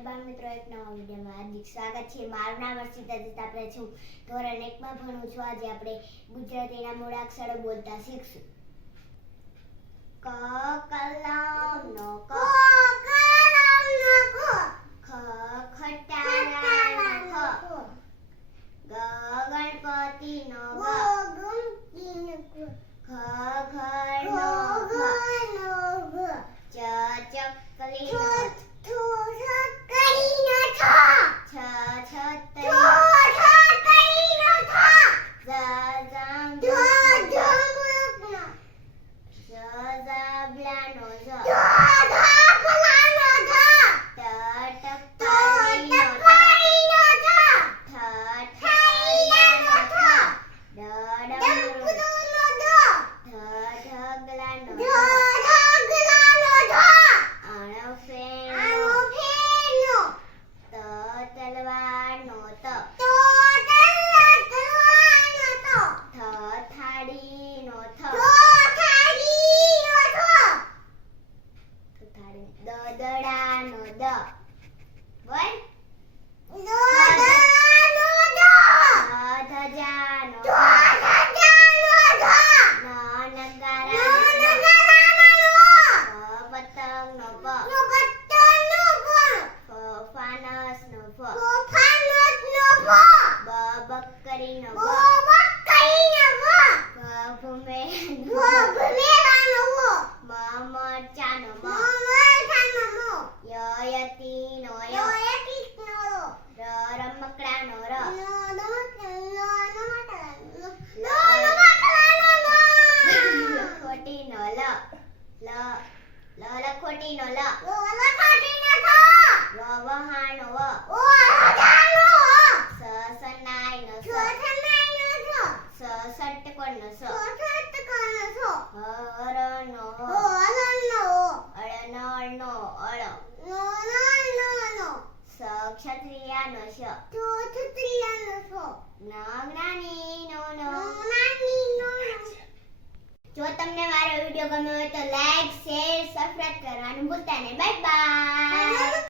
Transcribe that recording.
હાય બાળ મિત્રો, એક નવા વિડીયોમાં હાર્દિક સ્વાગત છે. મારું નામ હર્ષિતા આપણે છું. ધોરણ 1 માં ભણું છું. આજે આપણે ગુજરાતીના મૂળાક્ષરો બોલતા શીખશું. ક કલમનો ક, ખ ખટારાનો ખ, ગ ગણપતિનો ગ, ઘ ઘરનો ઘ, ચ ચકલીનો દડાનો દ, બોલ ધજાનો ધ, નગારાનો પતંગનો પ, ફાનસનો ફ, બકરીનો બ, ભૂમેરાનો મરચાનો મ, યતીનો ય, રમકડાનો ર, લખોટીનો લ, લખોટીનો લ, વહાણો વ, સનાઈનો સ, ષટકોણનો સ, હરણનો હ, અળનળનો અળ, ક્ષત્રિયાનો શ, જ્ઞાનીનો ન. જો તમને મારો વિડીયો ગમ્યો હોય તો લાઈક, શેર, સબસ્ક્રાઇબ કરવાનું ભૂલતા નહીં. Bye bye.